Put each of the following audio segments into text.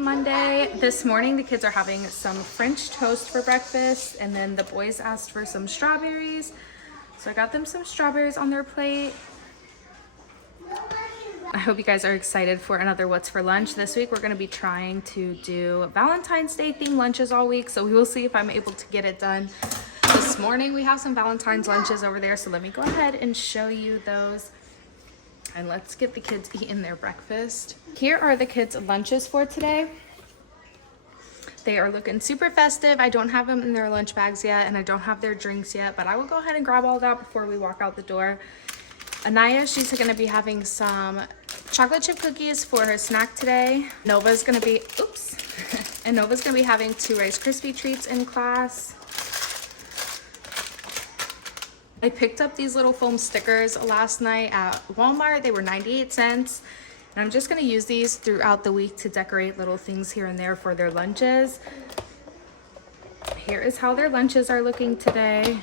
Monday. This morning the kids are having some French toast for breakfast, and then the boys asked for some strawberries. So I got them some strawberries on their plate. I hope you guys are excited for another What's for Lunch. This week we're going to be trying to do Valentine's Day themed lunches all week, so we will see if I'm able to get it done. This morning we have some Valentine's lunches over there, so let me go ahead and show you those. And let's get the kids eating their breakfast. Here are the kids' lunches for today. They are looking super festive. I don't have them in their lunch bags yet, and I don't have their drinks yet, but I will go ahead and grab all that before we walk out the door. Anaya, she's gonna be having some chocolate chip cookies for her snack today. Nova's gonna be, and Nova's gonna be having 2 Rice Krispie treats in class. I picked up these little foam stickers last night at Walmart. They were 98 cents. And I'm just gonna use these throughout the week to decorate little things here and there for their lunches. Here is how their lunches are looking today.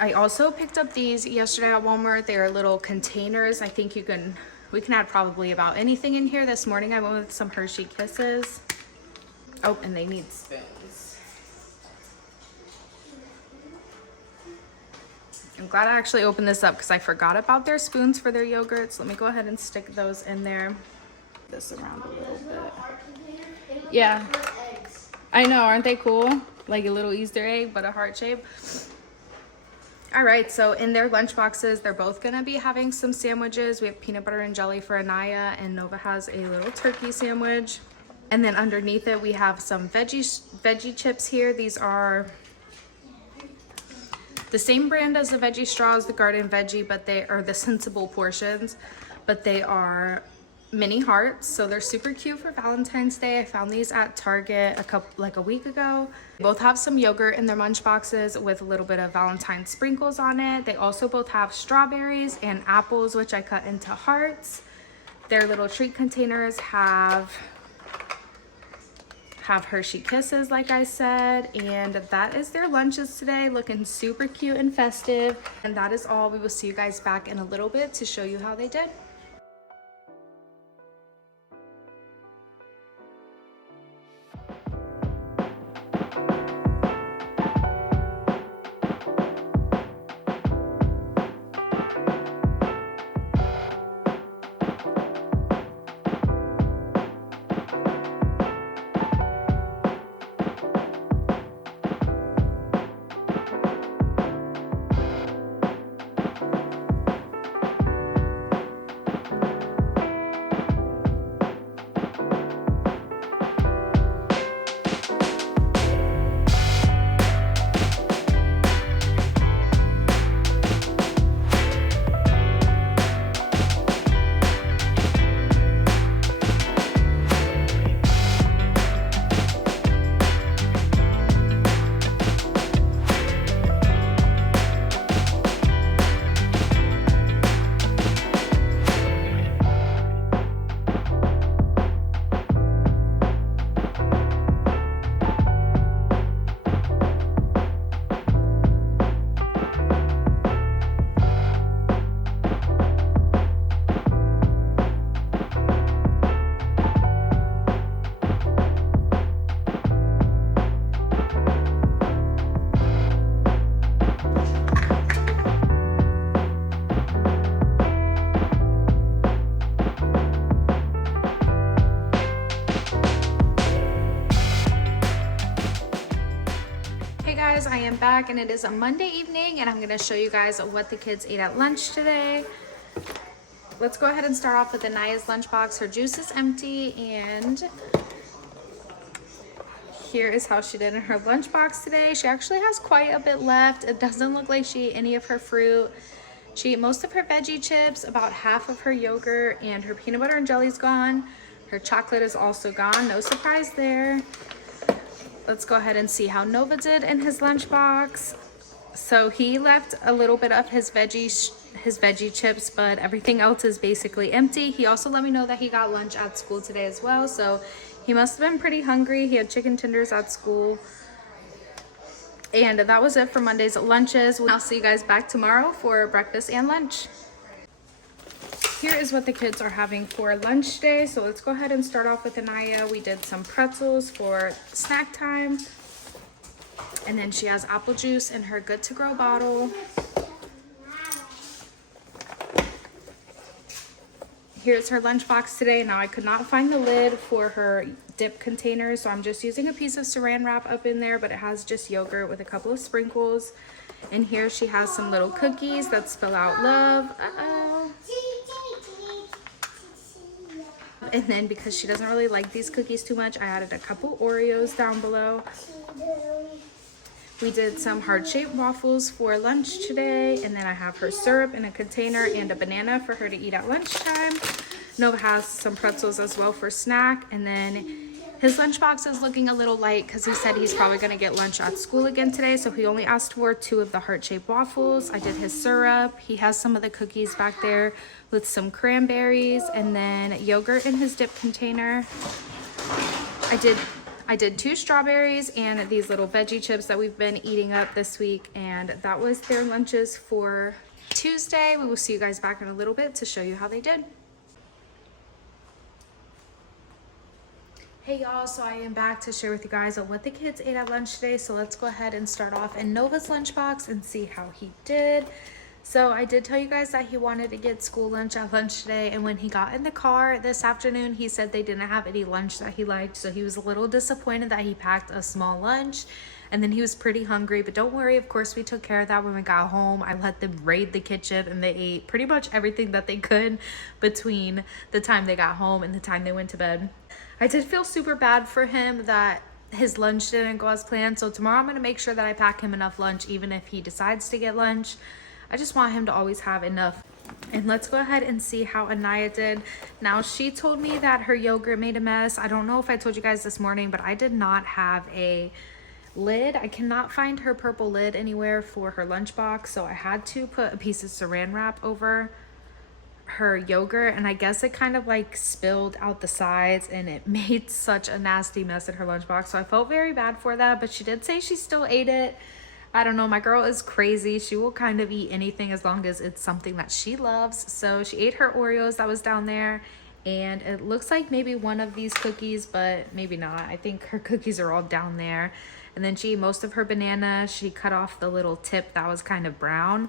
I also picked up these yesterday at Walmart. They are little containers. I think we can add probably about anything in here. This morning I went with some Hershey Kisses. Oh, and they need spoons. I'm glad I actually opened this up because I forgot about their spoons for their yogurts. Let me go ahead and stick those in there. This around a little bit. Yeah, I know, aren't they cool? Like a little Easter egg, but a heart shape. All right, so in their lunch boxes, they're both gonna be having some sandwiches. We have peanut butter and jelly for Anaya, and Nova has a little turkey sandwich. And then underneath it, we have some veggie chips here. These are the same brand as the Veggie Straws, the Garden Veggie, but they are the Sensible portions, but they are mini hearts, so they're super cute for Valentine's Day. I found these at Target a week ago. They both have some yogurt in their munch boxes with a little bit of Valentine sprinkles on it. They also both have strawberries and apples, which I cut into hearts. Their little treat containers have Hershey Kisses, like I said, and that is their lunches today, looking super cute and festive. And that is all. We will see you guys back in a little bit to show you how they did. I am back, and it is a Monday evening, and I'm going to show you guys what the kids ate at lunch today. Let's go ahead and start off with Anaya's lunchbox. Her juice is empty, and here is how she did in her lunchbox today. She actually has quite a bit left. It doesn't look like she ate any of her fruit. She ate most of her veggie chips, about half of her yogurt, and her peanut butter and jelly is gone. Her chocolate is also gone. No surprise there. Let's go ahead and see how Nova did in his lunchbox. So he left a little bit of his veggie chips, but everything else is basically empty. He also let me know that he got lunch at school today as well, so he must have been pretty hungry. He had chicken tenders at school. And that was it for Monday's lunches. I'll see you guys back tomorrow for breakfast and lunch. Here is what the kids are having for lunch today. So let's go ahead and start off with Anaya. We did some pretzels for snack time. And then she has apple juice in her Good to Grow bottle. Here's her lunchbox today. Now I could not find the lid for her dip container, so I'm just using a piece of saran wrap up in there, but it has just yogurt with a couple of sprinkles. And here she has some little cookies that spell out love. Uh-oh. And then because she doesn't really like these cookies too much, I added a couple Oreos down below. We did some heart-shaped waffles for lunch today, and then I have her syrup in a container and a banana for her to eat at lunchtime. Nova has some pretzels as well for snack, and then his lunchbox is looking a little light because he said he's probably going to get lunch at school again today, so he only asked for 2 of the heart-shaped waffles. I did his syrup. He has some of the cookies back there with some cranberries, and then yogurt in his dip container. I did 2 strawberries and these little veggie chips that we've been eating up this week, and that was their lunches for Tuesday. We will see you guys back in a little bit to show you how they did. Hey y'all, so I am back to share with you guys what the kids ate at lunch today. So let's go ahead and start off in Nova's lunchbox and see how he did. So I did tell you guys that he wanted to get school lunch at lunch today, and when he got in the car this afternoon, he said they didn't have any lunch that he liked, so he was a little disappointed that he packed a small lunch, and then he was pretty hungry. But don't worry, of course we took care of that when we got home. I let them raid the kitchen, and they ate pretty much everything that they could between the time they got home and the time they went to bed. I did feel super bad for him that his lunch didn't go as planned, so tomorrow I'm going to make sure that I pack him enough lunch even if he decides to get lunch. I just want him to always have enough. And let's go ahead and see how Anaya did. Now, she told me that her yogurt made a mess. I don't know if I told you guys this morning, but I did not have a lid. I cannot find her purple lid anywhere for her lunchbox, so I had to put a piece of saran wrap over her yogurt, and I guess it kind of like spilled out the sides and it made such a nasty mess in her lunchbox. So I felt very bad for that, but she did say she still ate it. I don't know, my girl is crazy. She will kind of eat anything as long as it's something that she loves. So she ate her Oreos that was down there, and it looks like maybe one of these cookies, but maybe not. I think her cookies are all down there. And then she ate most of her banana. She cut off the little tip that was kind of brown.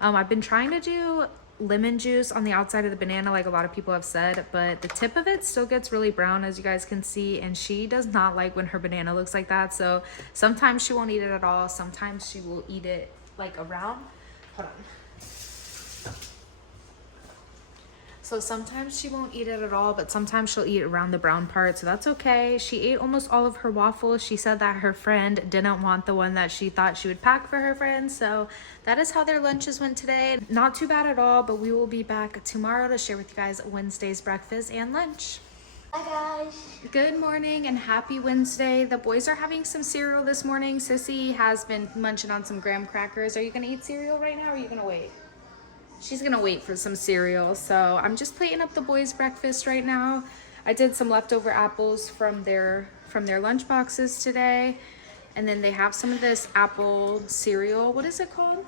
I've been trying to do lemon juice on the outside of the banana like a lot of people have said, but the tip of it still gets really brown, as you guys can see, and she does not like when her banana looks like that. So sometimes she won't eat it at all, sometimes she will eat it like around. Hold on. So sometimes she won't eat it at all, but sometimes she'll eat around the brown part, so that's okay. She ate almost all of her waffles. She said that her friend didn't want the one that she thought she would pack for her friend, so that is how their lunches went today. Not too bad at all, but we will be back tomorrow to share with you guys Wednesday's breakfast and lunch. Hi guys. Good morning and happy Wednesday. The boys are having some cereal this morning. Sissy has been munching on some graham crackers. Are you gonna eat cereal right now, or are you gonna wait? She's gonna wait for some cereal, so I'm just plating up the boys' breakfast right now. I did some leftover apples from their lunch boxes today, and then they have some of this apple cereal. What is it called?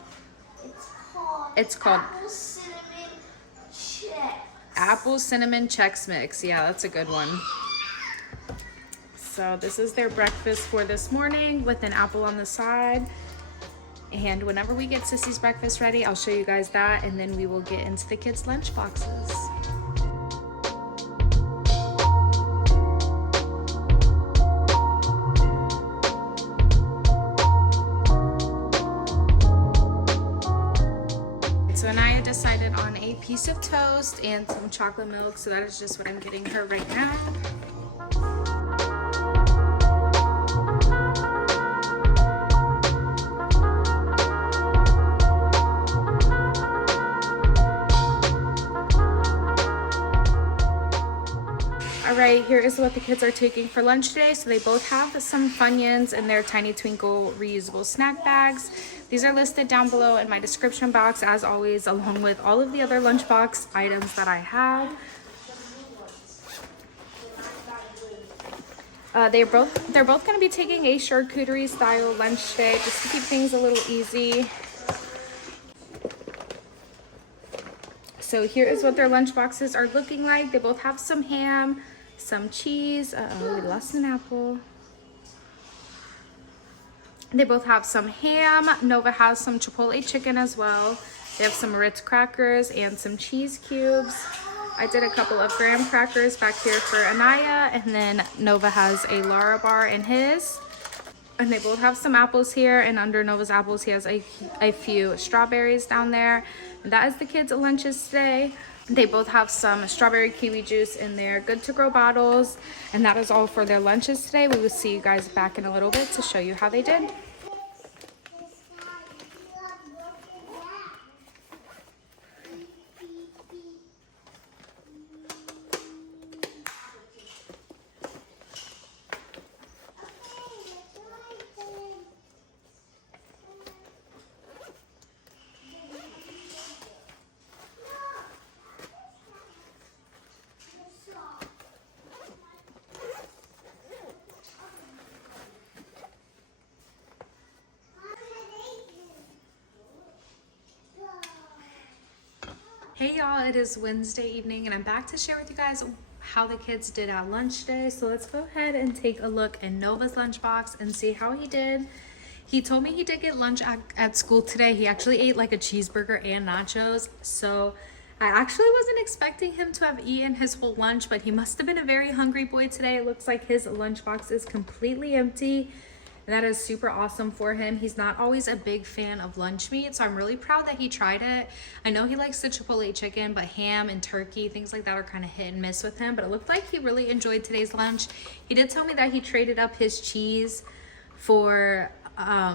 It's called Apple Cinnamon Chex. Apple Cinnamon Chex Mix. Yeah, that's a good one. So this is their breakfast for this morning with an apple on the side. And whenever we get Sissy's breakfast ready, I'll show you guys that, and then we will get into the kids' lunch boxes. So Anaya decided on a piece of toast and some chocolate milk, so that is just what I'm getting her right now. All right, here is what the kids are taking for lunch today. So they both have some Funyuns in their Tiny Twinkle reusable snack bags. These are listed down below in my description box, as always, along with all of the other lunchbox items that I have. They're both going to be taking a charcuterie style lunch today, just to keep things a little easy. so here is what their lunch boxes are looking like. They both have some ham, some cheese. Uh-oh, we lost an apple. They both have some ham. Nova has some Chipotle chicken as well. They have some Ritz crackers and some cheese cubes. I did a couple of graham crackers back here for Anaya, and then Nova has a Lara bar in his. And they both have some apples here, and under Nova's apples he has a few strawberries down there. And that is the kids' lunches today. They both have some strawberry kiwi juice in their good to grow bottles, and that is all for their lunches today. We will see you guys back in a little bit to show you how they did. Hey y'all, it is Wednesday evening and I'm back to share with you guys how the kids did at lunch today. So let's go ahead and take a look in Nova's lunchbox and see how he did. He told me he did get lunch at school today. He actually ate like a cheeseburger and nachos. So I actually wasn't expecting him to have eaten his whole lunch, but he must have been a very hungry boy today. It looks like his lunchbox is completely empty. And that is super awesome for him. He's not always a big fan of lunch meat, so I'm really proud that he tried it. I know he likes the Chipotle chicken, but ham and turkey, things like that are kind of hit and miss with him. But it looked like he really enjoyed today's lunch. He did tell me that he traded up his cheese for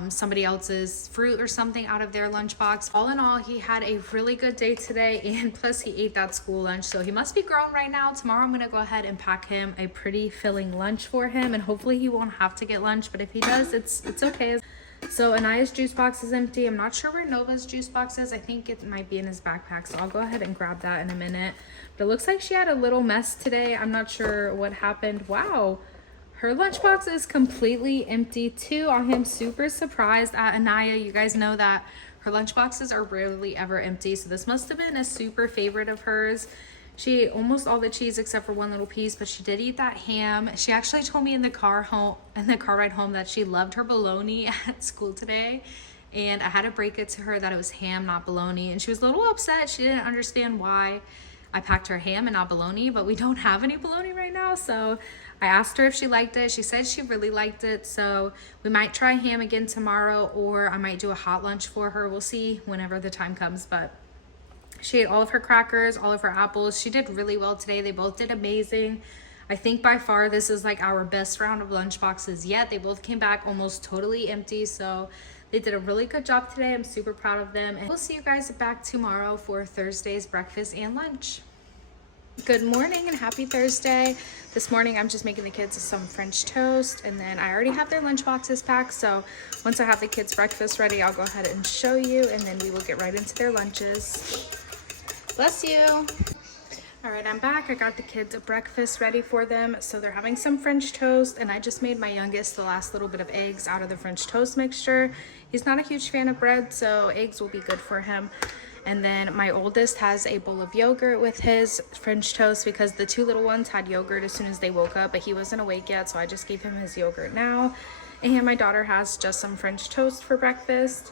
somebody else's fruit or something out of their lunchbox. All in all, he had a really good day today, and plus he ate that school lunch, so he must be grown right now. Tomorrow I'm gonna go ahead and pack him a pretty filling lunch for him, and hopefully he won't have to get lunch, but if he does, it's okay. So Anaya's juice box is empty. I'm not sure where Nova's juice box is. I think it might be in his backpack, so I'll go ahead and grab that in a minute. But it looks like she had a little mess today. I'm not sure what happened. Wow, her lunchbox is completely empty too. I am super surprised at Anaya. You guys know that her lunchboxes are rarely ever empty, so this must have been a super favorite of hers. She ate almost all the cheese except for one little piece, but she did eat that ham. She actually told me in the car ride home that she loved her bologna at school today, and I had to break it to her that it was ham, not bologna, and she was a little upset. She didn't understand why I packed her ham and not bologna, but we don't have any bologna right now, so I asked her if she liked it. She said she really liked it, so we might try ham again tomorrow, or I might do a hot lunch for her. We'll see whenever the time comes, but she ate all of her crackers, all of her apples. She did really well today. They both did amazing. I think by far this is like our best round of lunch boxes yet. They both came back almost totally empty, so they did a really good job today. I'm super proud of them, and we'll see you guys back tomorrow for Thursday's breakfast and lunch. Good morning and happy Thursday. This morning I'm just making the kids some French toast, and then I already have their lunch boxes packed, so once I have the kids breakfast ready, I'll go ahead and show you, and then we will get right into their lunches. Bless you. All right, I'm back. I got the kids a breakfast ready for them. So they're having some French toast, and I just made my youngest the last little bit of eggs out of the French toast mixture. He's not a huge fan of bread, so eggs will be good for him. And then my oldest has a bowl of yogurt with his French toast because the two little ones had yogurt as soon as they woke up, but he wasn't awake yet, so I just gave him his yogurt now. And my daughter has just some French toast for breakfast.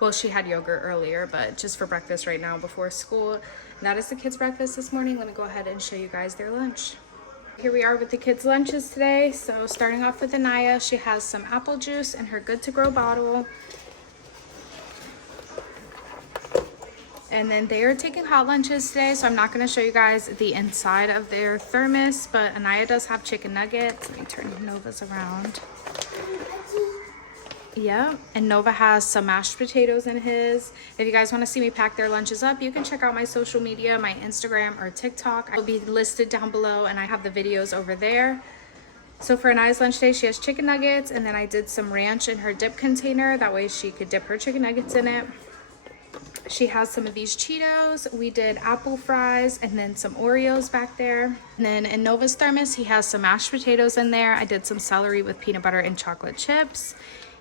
Well, she had yogurt earlier, but just for breakfast right now before school. And that is the kids' breakfast this morning. Let me go ahead and show you guys their lunch. Here we are with the kids' lunches today. So starting off with Anaya, she has some apple juice in her good to grow bottle. And then they are taking hot lunches today, so I'm not going to show you guys the inside of their thermos, but Anaya does have chicken nuggets. Let me turn Nova's around. Yeah, and Nova has some mashed potatoes in his. If you guys want to see me pack their lunches up, you can check out my social media, my Instagram or TikTok. I will be listed down below, and I have the videos over there. So for Anaya's lunch day, she has chicken nuggets, and then I did some ranch in her dip container. That way she could dip her chicken nuggets in it. She has some of these Cheetos. We did apple fries and then some Oreos back there. And then in Nova's thermos, he has some mashed potatoes in there. I did some celery with peanut butter and chocolate chips.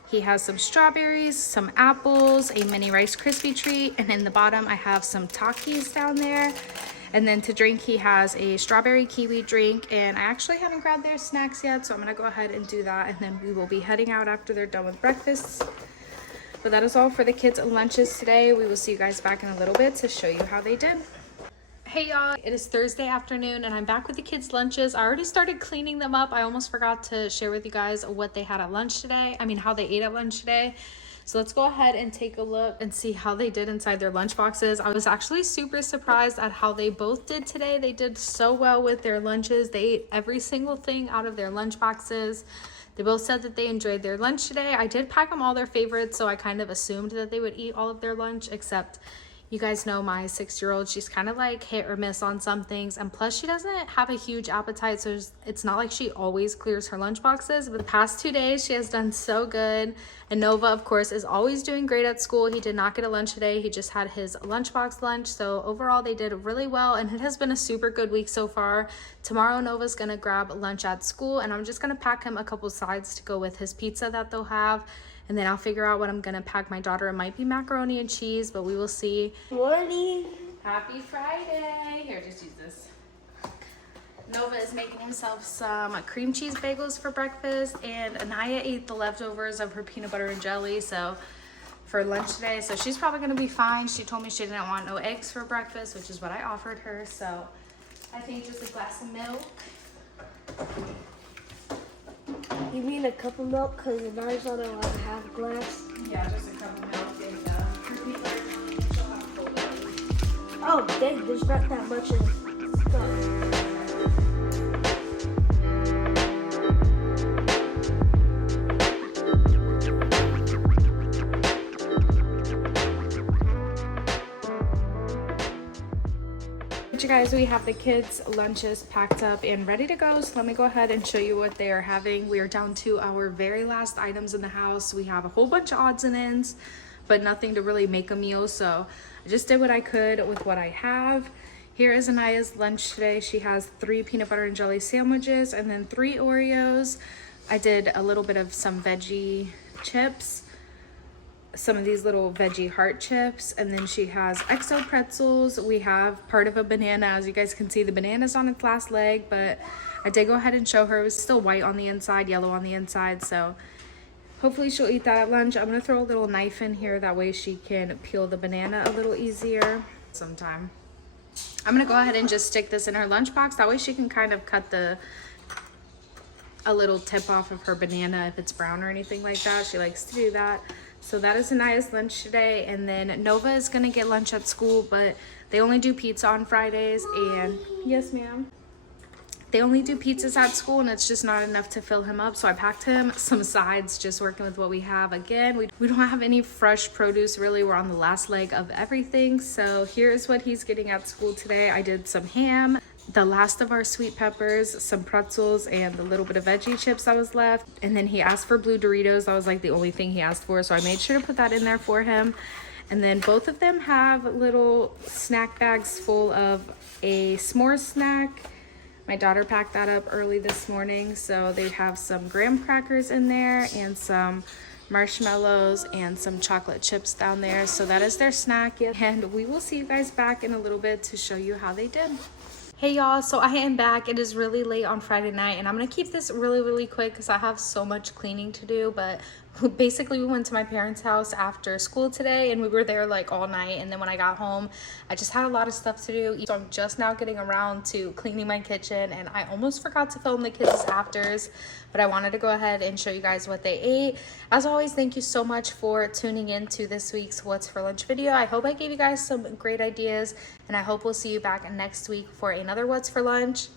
He has some strawberries, some apples, a mini Rice Krispie treat, and in the bottom I have some Takis down there. And then to drink, he has a strawberry kiwi drink, and I actually haven't grabbed their snacks yet, so I'm gonna go ahead and do that, and then we will be heading out after they're done with breakfast. But that is all for the kids' lunches today. We will see you guys back in a little bit to show you how they did. Hey y'all, it is Thursday afternoon and I'm back with the kids' lunches. I already started cleaning them up. I almost forgot to share with you guys what they had at lunch today. How they ate at lunch today. So let's go ahead and take a look and see how they did inside their lunch boxes. I was actually super surprised at how they both did today. They did so well with their lunches. They ate every single thing out of their lunch boxes. They both said that they enjoyed their lunch today. I did pack them all their favorites, so I kind of assumed that they would eat all of their lunch, except you guys know my 6-year-old, she's kind of like hit or miss on some things, and plus she doesn't have a huge appetite, so it's not like she always clears her lunch boxes. But the past 2 days she has done so good. And Nova, of course, is always doing great at school. He did not get a lunch today. He just had his lunchbox lunch. So overall they did really well, and it has been a super good week so far. Tomorrow Nova's gonna grab lunch at school, and I'm just gonna pack him a couple sides to go with his pizza that they'll have. And then I'll figure out what I'm gonna pack my daughter. It might be macaroni and cheese, but we will see. Morning. Happy Friday. Here, just use this. Nova is making himself some cream cheese bagels for breakfast, and Anaya ate the leftovers of her peanut butter and jelly for lunch today, so she's probably gonna be fine. She told me she didn't want no eggs for breakfast, which is what I offered her, so I think just a glass of milk. You mean a cup of milk? Because the knives not allowed to have a glass. Yeah, just a cup of milk and her peanut butter and jelly, and she'll have a full belly. Oh, dang, there's not that much in stuff. You guys, we have the kids' lunches packed up and ready to go, so let me go ahead and show you what they are having. We are down to our very last items in the house. We have a whole bunch of odds and ends, but nothing to really make a meal, so I just did what I could with what I have. Here is Anaya's lunch today. She has 3 peanut butter and jelly sandwiches and then 3 Oreos. I did a little bit of some veggie chips, some of these little veggie heart chips, and then she has XO pretzels. We have part of a banana. As you guys can see, the banana's on its last leg, but I did go ahead and show her it was still white on the inside, yellow on the inside, so hopefully she'll eat that at lunch. I'm gonna throw a little knife in here, that way she can peel the banana a little easier sometime. I'm gonna go ahead and just stick this in her lunchbox, that way she can kind of cut a little tip off of her banana if it's brown or anything like that. She likes to do that. So that is Anaya's lunch today, and then Nova is gonna get lunch at school, but they only do pizza on Fridays, and yes ma'am, they only do pizzas at school, and it's just not enough to fill him up, so I packed him some sides, just working with what we have. Again, we don't have any fresh produce really. We're on the last leg of everything, so here's what he's getting at school today. I did some ham, the last of our sweet peppers, some pretzels, and the little bit of veggie chips that was left. And then he asked for blue Doritos. That was like the only thing he asked for, so I made sure to put that in there for him. And then both of them have little snack bags full of a s'more snack. My daughter packed that up early this morning, so they have some graham crackers in there and some marshmallows and some chocolate chips down there. So that is their snack, and we will see you guys back in a little bit to show you how they did. Hey y'all, so I am back. It is really late on Friday night, and I'm gonna keep this really quick because I have so much cleaning to do. But basically we went to my parents' house after school today, and we were there like all night, and then when I got home I just had a lot of stuff to do, so I'm just now getting around to cleaning my kitchen, and I almost forgot to film the kids' afters, but I wanted to go ahead and show you guys what they ate. As always, thank you so much for tuning in to this week's What's for Lunch video. I hope I gave you guys some great ideas, and I hope we'll see you back next week for another What's for Lunch.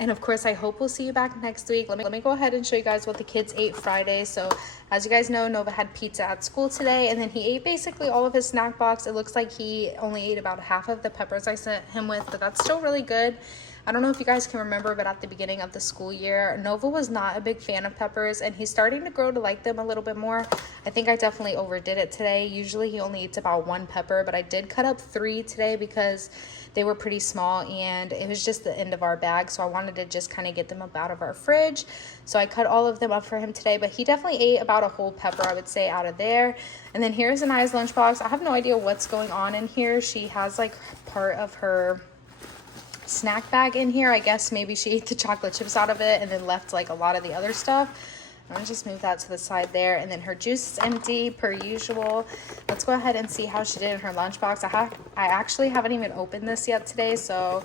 And of course, I hope we'll see you back next week. Let me go ahead and show you guys what the kids ate Friday. So as you guys know, Nova had pizza at school today, and then he ate basically all of his snack box. It looks like he only ate about half of the peppers I sent him with, but that's still really good. I don't know if you guys can remember, but at the beginning of the school year, Nova was not a big fan of peppers, and he's starting to grow to like them a little bit more. I think I definitely overdid it today. Usually he only eats about 1 pepper, but I did cut up 3 today because they were pretty small and it was just the end of our bag. So I wanted to just kind of get them up out of our fridge. So I cut all of them up for him today, but he definitely ate about a whole pepper, I would say, out of there. And then here's Anaya's lunchbox. I have no idea what's going on in here. She has like part of her snack bag in here. I guess maybe she ate the chocolate chips out of it and then left like a lot of the other stuff. I'm gonna just move that to the side there. And then her juice is empty per usual. Let's go ahead and see how she did in her lunchbox. I actually haven't even opened this yet today, so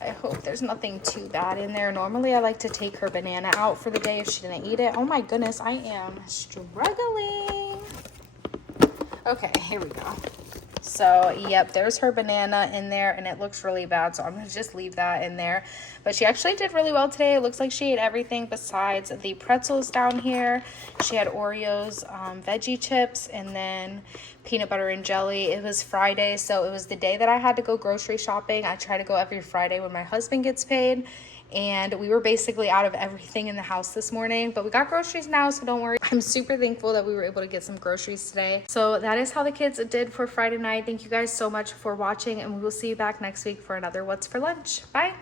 I hope there's nothing too bad in there. Normally I like to take her banana out for the day if she didn't eat it. Oh my goodness, I am struggling. Okay, here we go. So yep, there's her banana in there and it looks really bad, so I'm gonna just leave that in there. But she actually did really well today. It looks like she ate everything besides the pretzels down here. She had Oreos, veggie chips, and then peanut butter and jelly. It was Friday, so it was the day that I had to go grocery shopping. I try to go every Friday when my husband gets paid. And we were basically out of everything in the house this morning, but we got groceries now, so don't worry. I'm super thankful that we were able to get some groceries today. So that is how the kids did for Friday night. Thank you guys so much for watching, and we will see you back next week for another What's for Lunch. Bye.